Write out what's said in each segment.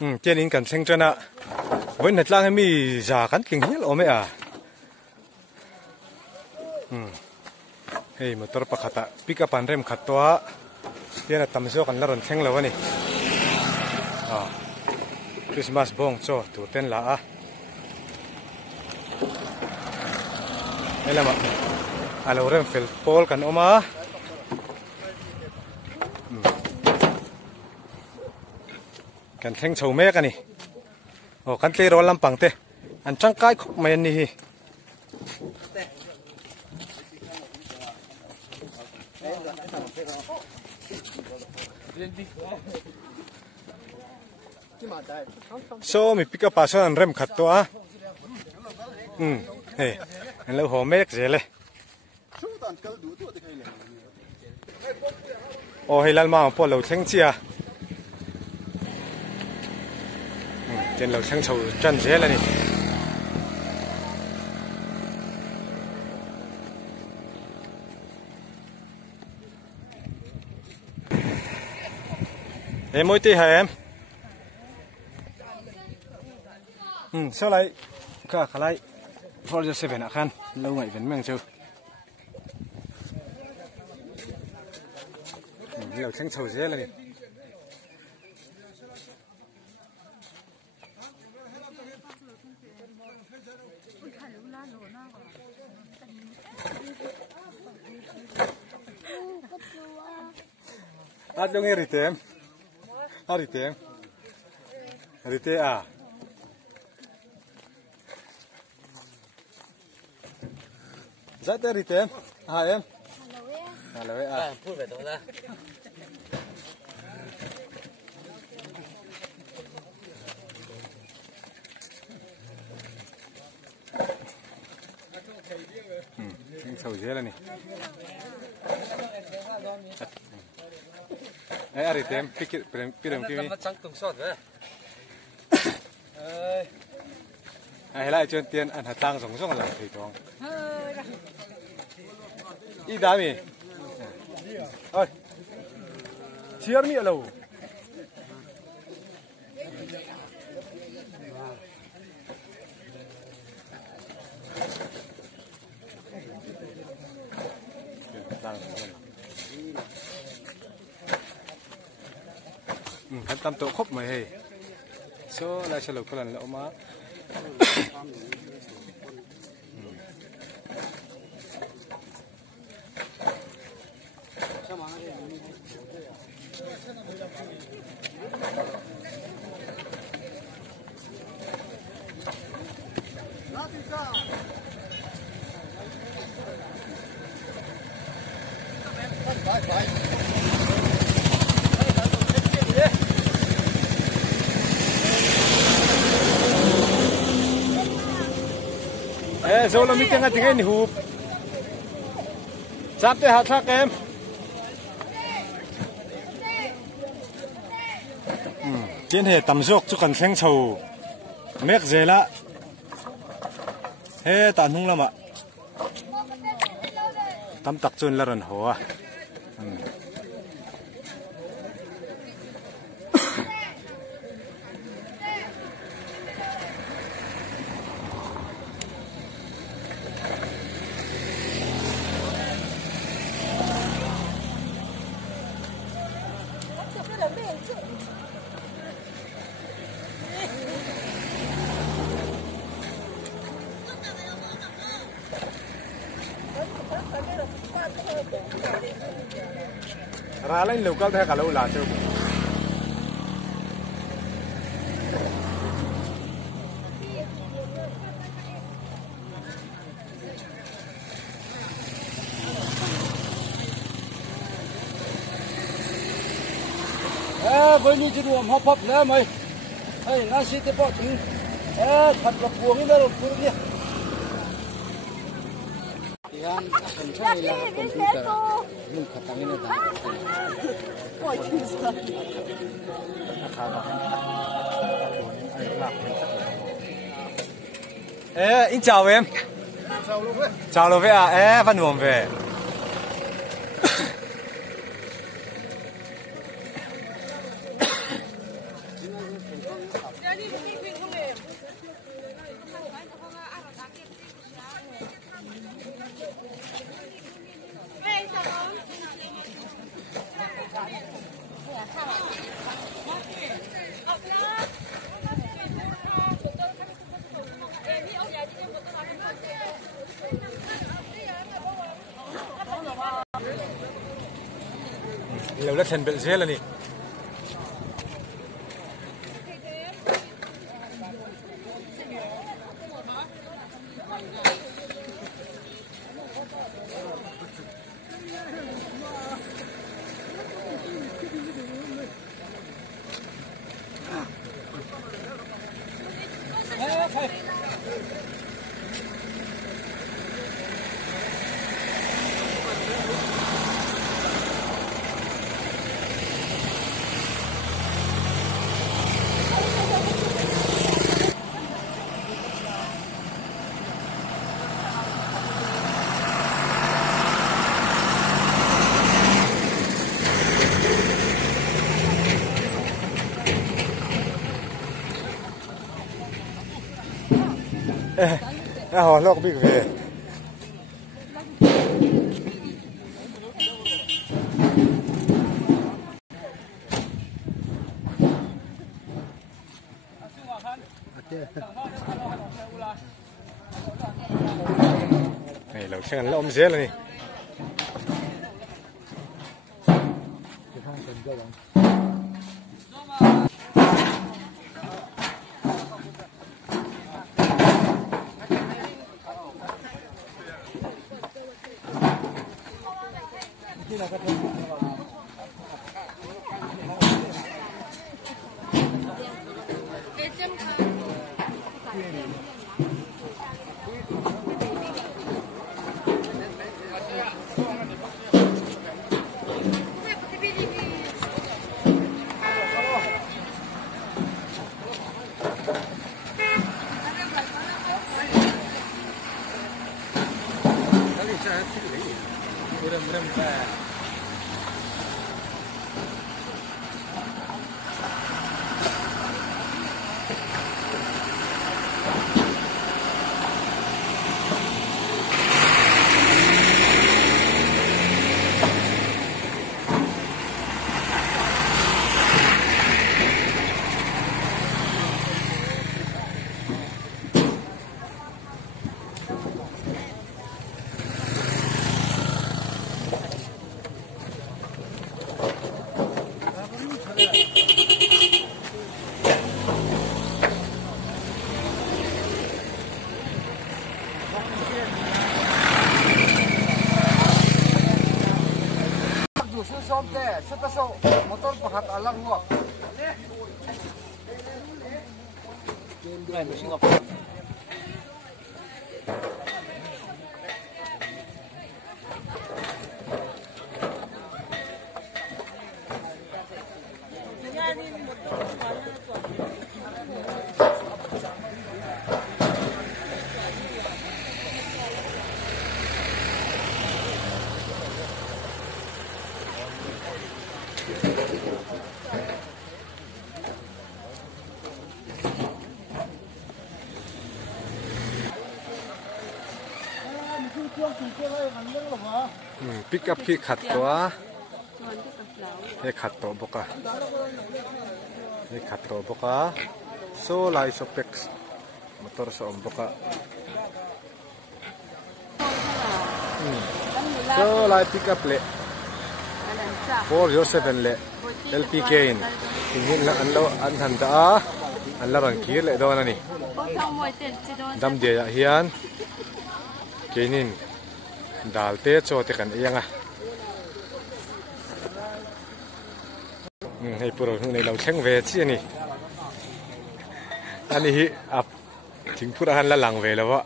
trên in cần sinh chân ạ với nét lang mi già cắn kinh hiếu ôm à hey motor pakata pick up and rem khatwa tiara tamzo kan laron theng lawani Christmas bong cho tu ten la a elama alo rem fel pol kan oma kan theng chho me ka ni kan tle ro lam pang te an chang kai khop mai ni hi so mi pick up asan rem khatwa hey an lo ho mek zele o hilal ma po lo theng chia trên lầu sang sầu chân dễ là đi em mỗi tí hả em sao lại cả lại Forza 7 ạ khăn lâu ngày vẫn mang chưa lầu sang sầu dễ là đi At yung iritem? Iritem? Irite à? Dạ tới iritem? Em? Hello à?พูดไปตรงนั้นsầu dễ là nè ari tem pikir piram kini macam tung sot be ai lại chuyện tiền ăn hạt tang giống giống là thầy tong đi đá mi ơi chiar mi alo hắn tam tổ khóc mày hề số lại sẽ lục cái lần lỗ má rồi là mình đang tiếng Anh hụp, sắp tới hạt sắc em, trên hệ tầm dốc cho cần phèn sầu, mét dễละhệ tàn hung lắm ạ, tắm tắc chun là rần hồ à. Ra lên lều cao theo cả lâu là chưa với những cái đuông hấp hấp nữa mày hay là xí tới bỏ thằng thật là cuồng nó rồi cuồng đi Yan, akan saya lah komputer. Mungkin katanya ni dah. Anh chào em. Chào luôn à? Văn Hùng về. Lâu đất thành bệnh dễ là nè. Họ lọc bị về. Này là xe ngắn lộm dễ là nè. Motor pahat alang mo. Pick up khi khát quá. Để khát tổ bốc à. Để khát tổ bốc à. So lai so pex. Motor so bốc à. So lai pick up le. 407 le. LPK in. Tingin lang an handa. An laban kir le do na ni. Dam dia hian. Kainin. Dalte cho te kan iyanga hei puro nei lo theng ve chi ani ani hi ap thingpura han la lang ve lawa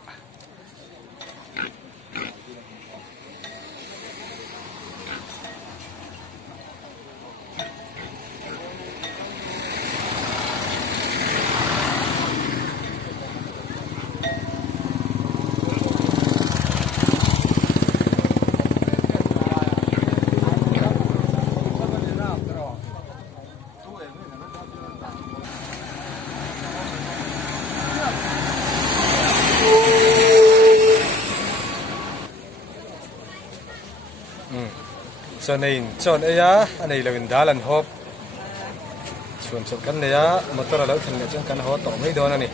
cho nên chọn ấy á anh ấy là mình đá lần hộp chuẩn chọn cắn này á motor là lâu thành là chọn cắn hộp tổng mấy đôi này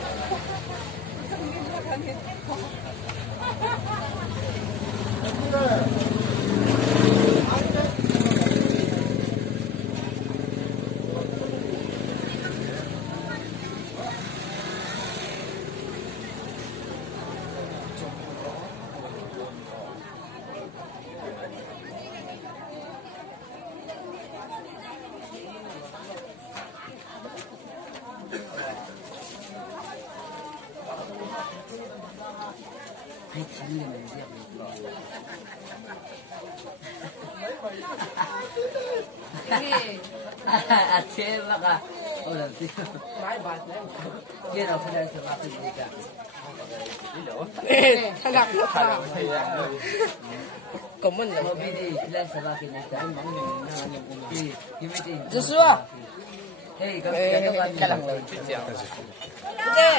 Asyik maka, oh nanti. Dia nak sedang semakin muda. Halak lupa. Common lah. Mau beli sedang semakin muda. Joshua. Hey, kamu kalang lagi. Thế.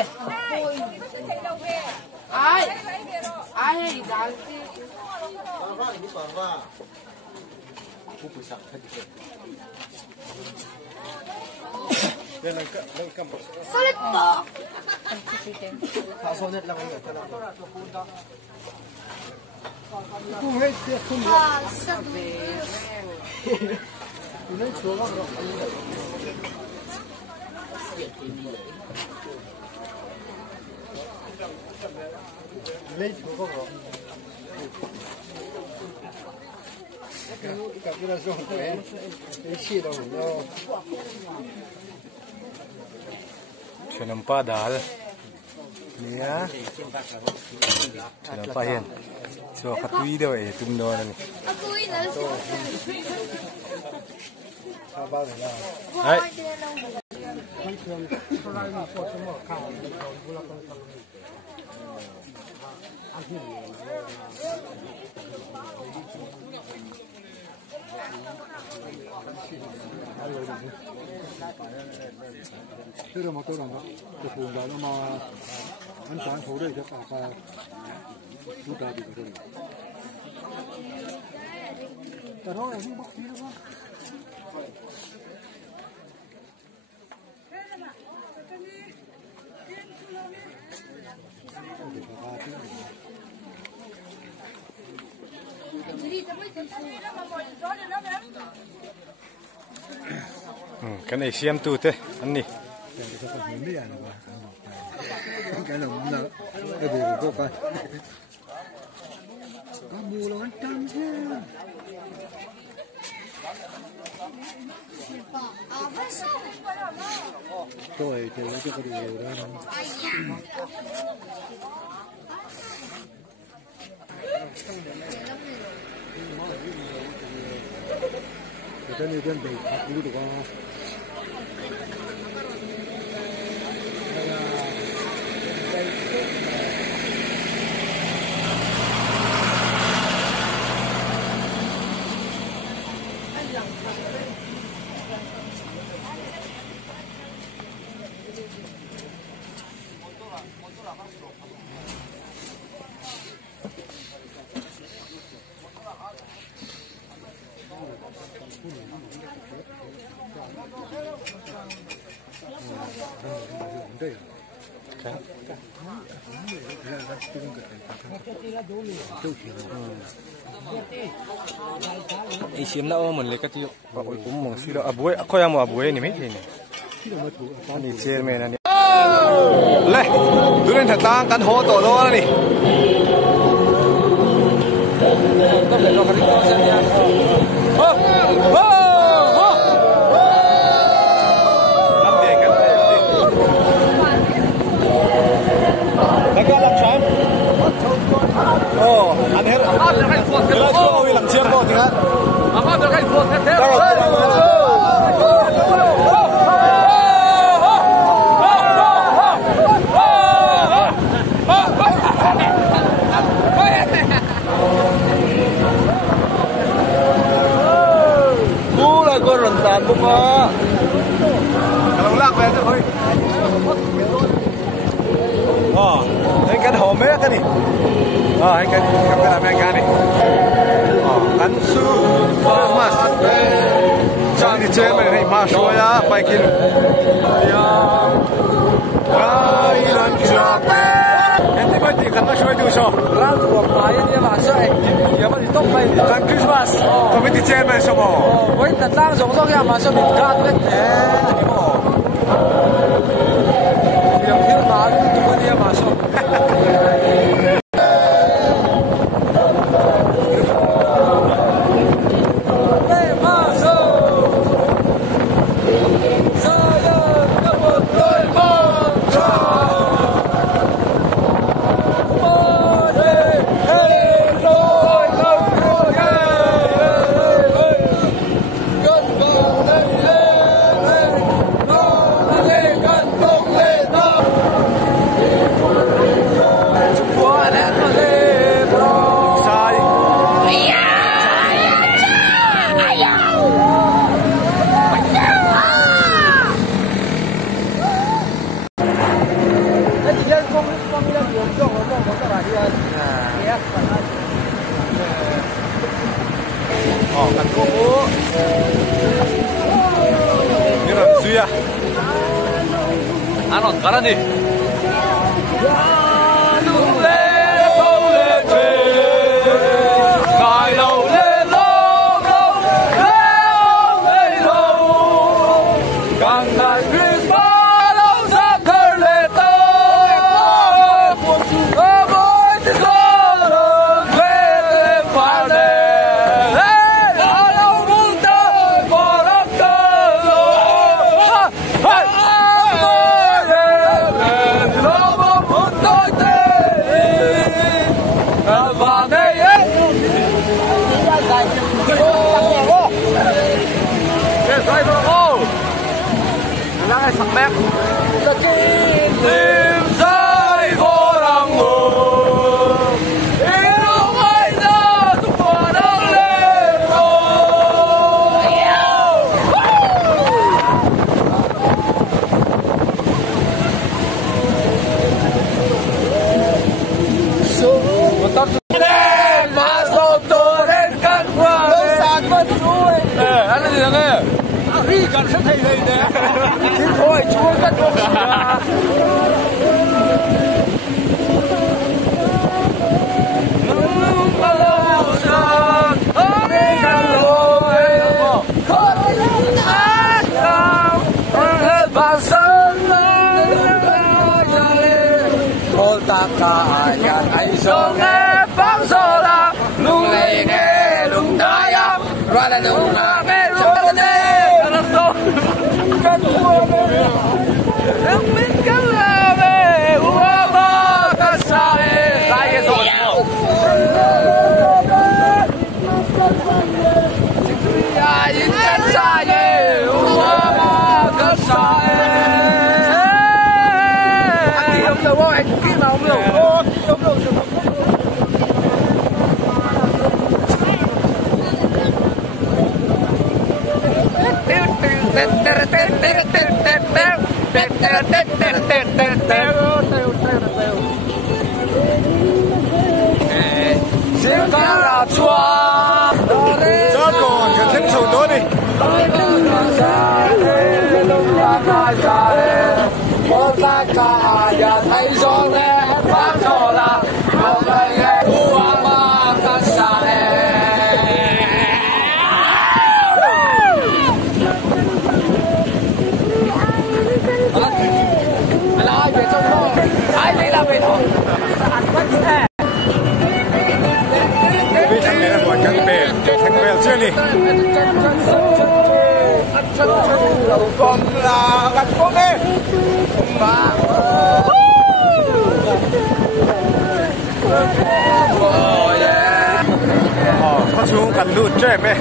Ai? Ai hay dalti? Sulit po. Sonnet lang yun. Sabi. chuyện làm pa đá rồi nhá chuyện làm pa hiền cho khát túi đâu vậy tung đồ này đấy Thế là một tôi rằng đó, cái phù đó nó mà ăn sáng thấu đây cho cả và chúng ta bị cái này. Tại đó là không bác sĩ đâu. cái này xem tu thế anh đi Cái là cũng là cái gì cũng có mù là anh trăm chứ. Tôi thì lấy cho cái điều đó. Cái này dân bị phạt đi được không? ai xem nào mình lấy cái tiêu và ôi cũng mong xí đó abuế coi em abuế này mấy thế này anh đi chơi mày này lấy đưa lên thật tăng căn hộ tổ đó này anh hết cái đó cho làm chiêm thôi thì hết cú là con rần tàn bụng á lòng lạc về thôi thấy cái hồ mét cái này anh cái làm anh cái này Kan su Christmas Chang di chen mai nei ma shua ya paikin ya Rai lan cha pe Ente mai ti kan na shua du so Rau tuộc bài như mà sợi Giờ mà đi tóc mày Kan Christmas Ko mi ti chen mai so mo với tận tăng giống giống nhà mà sao bị cắt đấy Ni mo Giờ khi mà tụi con đi mà sao Kan ko mo Ni ram suya Anon karani Sắc bén là kim tim rơi vô lòng ngủ yêu ai ra tua đang lên một tóc đen mà sâu to đến cắt qua đâu sàn mất suối anh là gì nghe đi gần sắp thầy đây nè thôi chúa cắt luôn Kaya ay songe pang sola lung lay nghe lung dayam rada lung nghe lung nghe nó so cân mua lung min cân la về ua ba ca sa e lại cái rồi ai in chân sa e ua ba ca sa e anh đi ông đâu anh kia nào ông đâu Cho còn cái thêm sầu đó đi thấy gió nghe phát gió là một lời nghe ua ma ca sa ai về trong đó ai đi làm về đó ăn quá thế Vì thằng này là một căn bè thằng bè chưa đi còn là gặt con đi mà có xuống cần lụt trẻ mẹ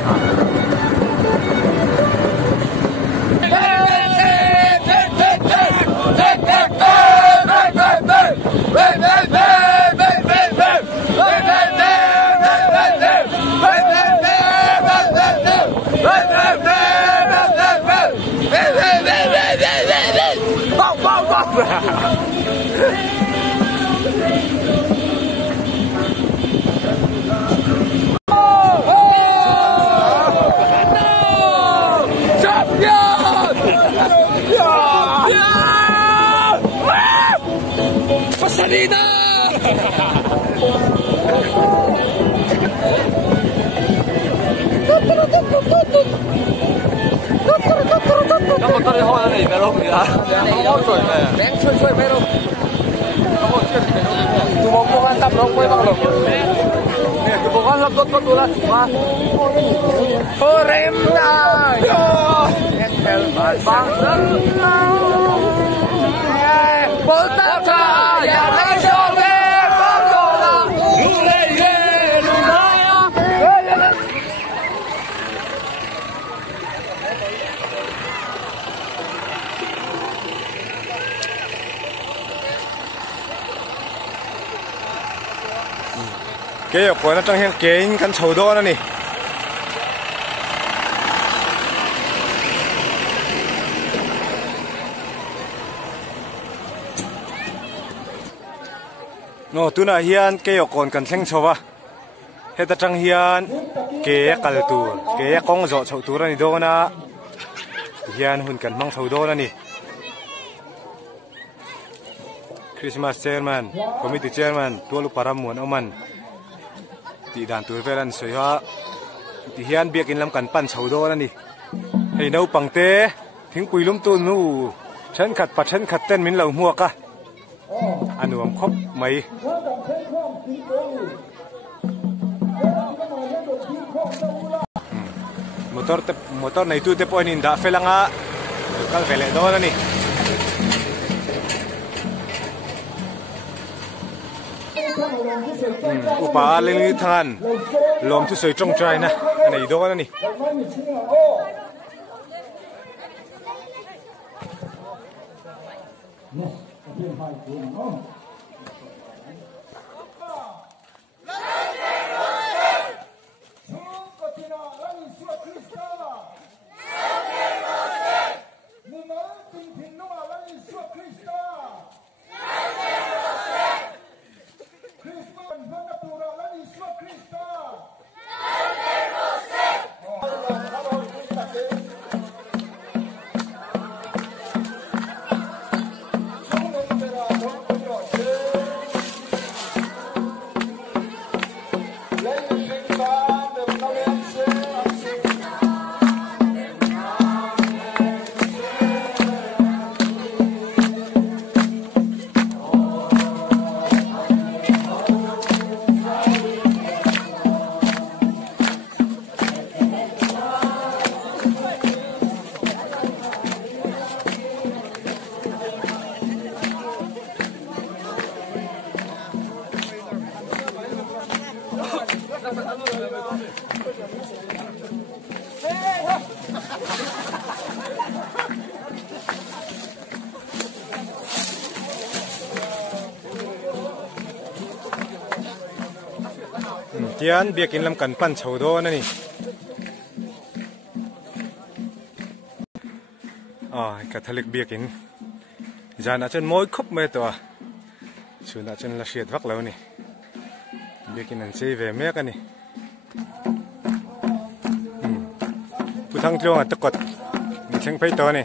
Pasalina! Cái motor này hoa này pero kìa, không rồi này. Bén chơi pero. Tụi bọn con ăn tập nó quay bằng rồi. Nè, tụi bọn con lắp tốt là mà. Rem này. Bang sân. Bố ta cha, nhà lấy cho nghe, bác cho là lũ lê ghê, lũ đáy á. Cái ở của nó trong hiện cái căn sầu đô đó nè. Nó tu na hiền cái ở còn cần thanh sầu à. Hết ta trong hiền cái cào tu cái con giọt sầu tu ra nè đô na. Hiền hun cần mang sầu đô đó nè. Christmas chairman, committee chairman, tua lu paramuan oman. Ti dan tur velan soi ha ti hian biakin lam kan pan chhodo na ni hei no pangte thing puilum tu nu chen khat pa chen khat ten min lo muaka anuam khop mai motor nei tu te point in da felanga kal vele do na ni upa lên than lom thu soi trong trai na này đó na ni Tian biakin lam kan pan chhodo na ni Catholic biakin jana chen moi khop me to chuna chen la hriat vak lo ni biakin an chei ve mek ani puthang tlong atakot ni theng phei to ni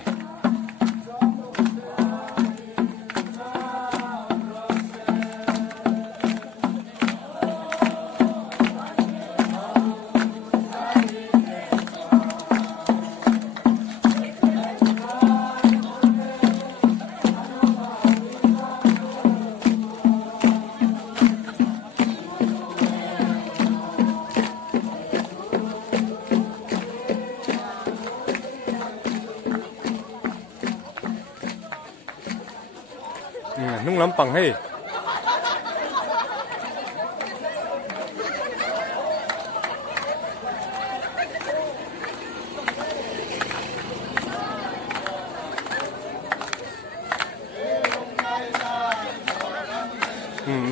nung lắm bằng hay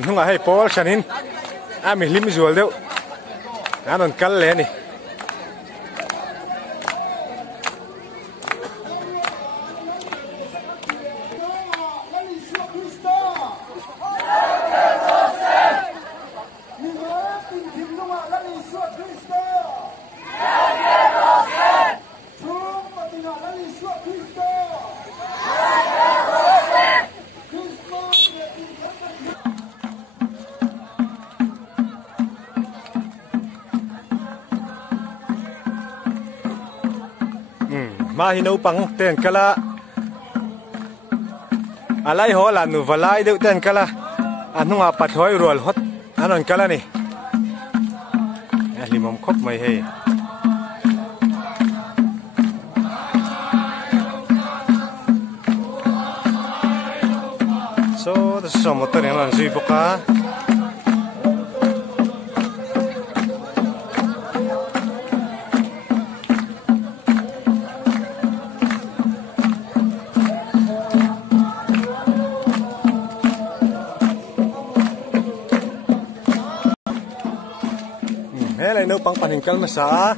nung hay Paul chanin mình lim zual deu anon kal le ni ma hi no pang ten kala alai ho la nu valai deuh ten kala anunga pathoi rol hot anon kala ni limom khop mai he so the motor yang lan zui boka lại nấu bằng hình cân mà xả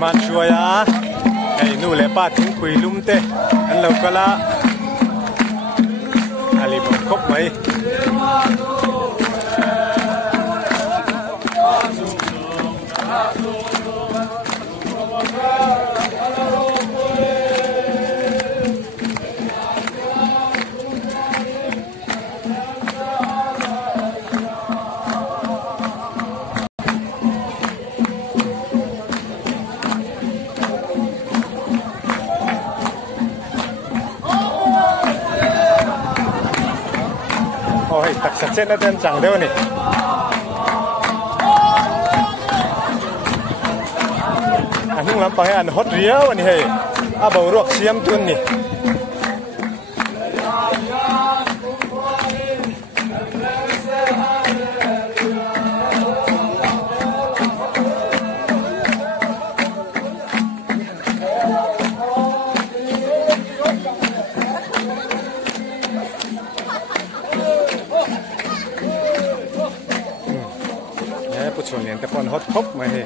man chuaya ai nu le pa thing pui lum te an lo kala ali bom khop mai thật chết nó tên chẳng đâu nè anh không làm bằng anh hot riêu anh hề bầu ruột xiêm tuôn nèส่วนเหรียญแต่ปอนฮอตครบมาเห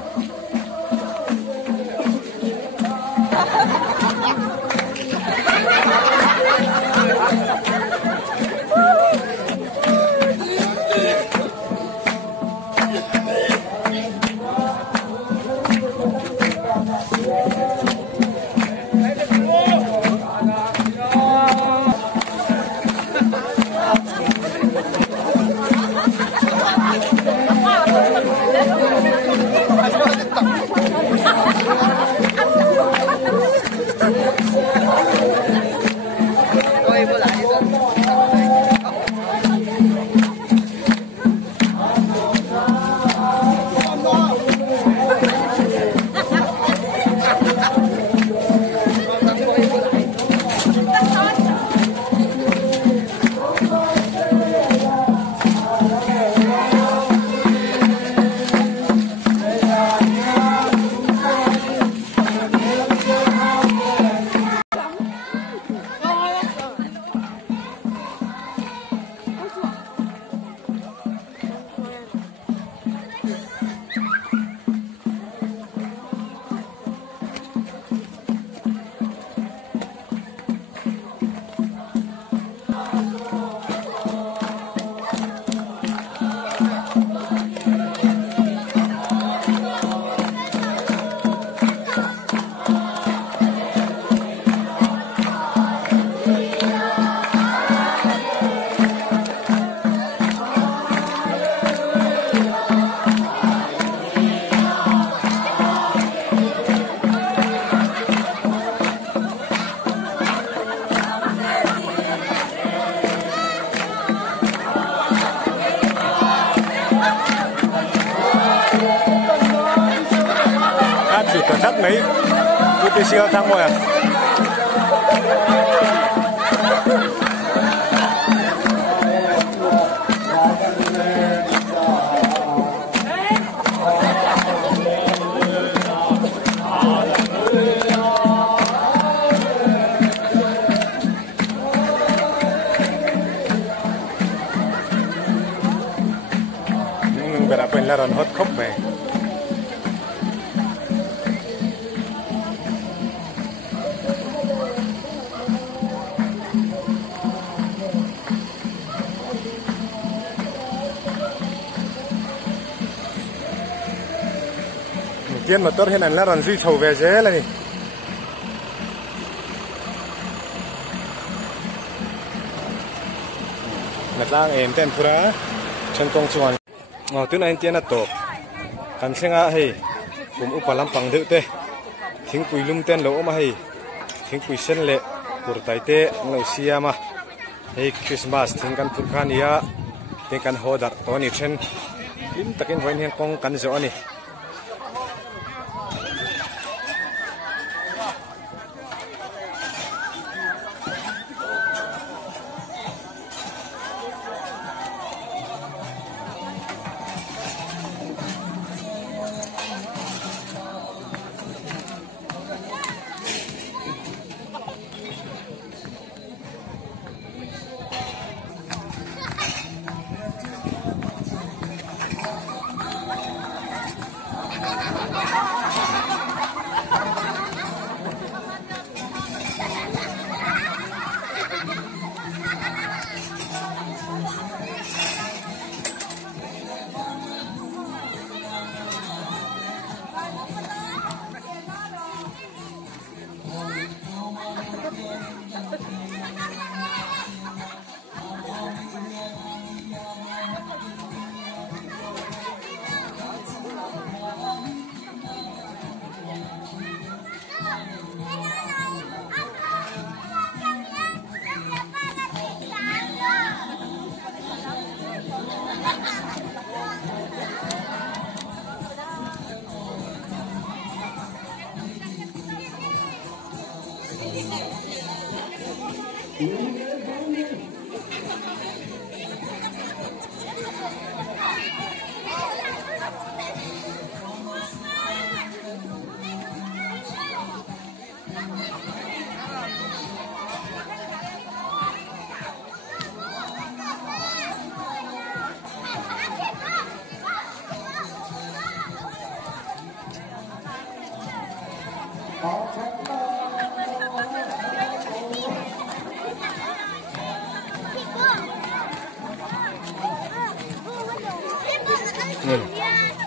mấy tôi đi siêu thang mồi àเป็นละรอนฮอตครบไปเทียนมาต้นให้นั่นละรอนซื้อโชว์เวเซ่เลยนี่นักล่างเอ็มเต้นพุระฉันกงชวนตัวนั้นเตียนนัดตกกันเสียงอะให้ผมอุปลัมปังเดือดเตะทิ้งปุยลุ่มเต้นเราเอามาให้ทิ้งปุยเส้นเละกุดไตเตะเราเสียมาให้คริสต์มาสทิ้งกันพุทธานียะทิ้งกันโฮดัดตอนนี้เช่นลิ้มตะกินไว้เนี่ยกองกันเจาะนี่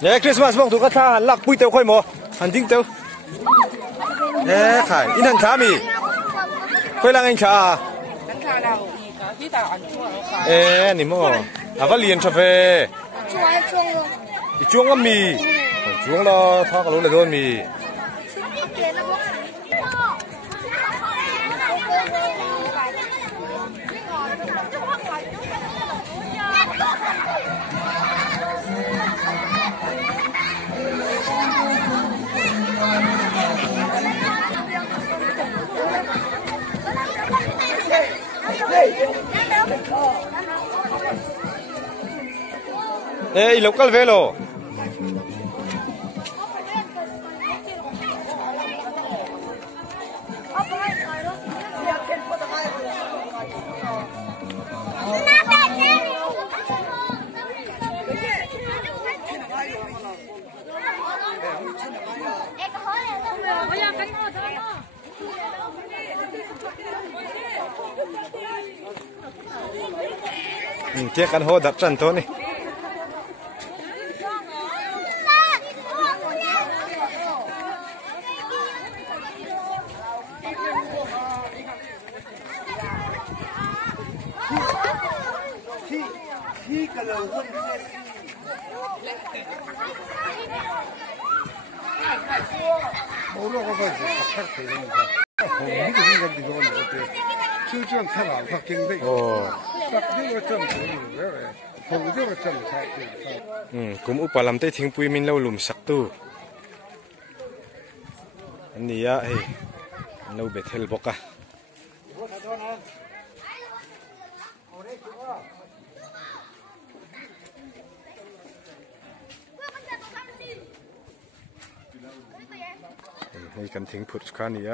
เนี่ยคริสต์มาสบ้างถูกกระทาหันหลักปุ้ยเต้าค่อยหมอหันทิ้งเต้าเนี่ยขายอินทันขามีค่อยลังเองขานี่มั้งอ่ะก็เรียนชาเฟ่อีช่วงก็มีช่วงเราพ่อก็รู้เลยว่ามีlocal velo chia căn hồ đặt trần thôi này bố nó có phải khác phải không không biết cái gì đó nữa thì chưa chưa thay đổi hoặc kinh đấy chắc những cái chân của mình đấy không biết cái chân khác thì cũng upalam tây thing pui min lâu lùm sắc tu anh đi á hey lâu bể theo bọc à hay cần thỉnh phụt khá nhỉ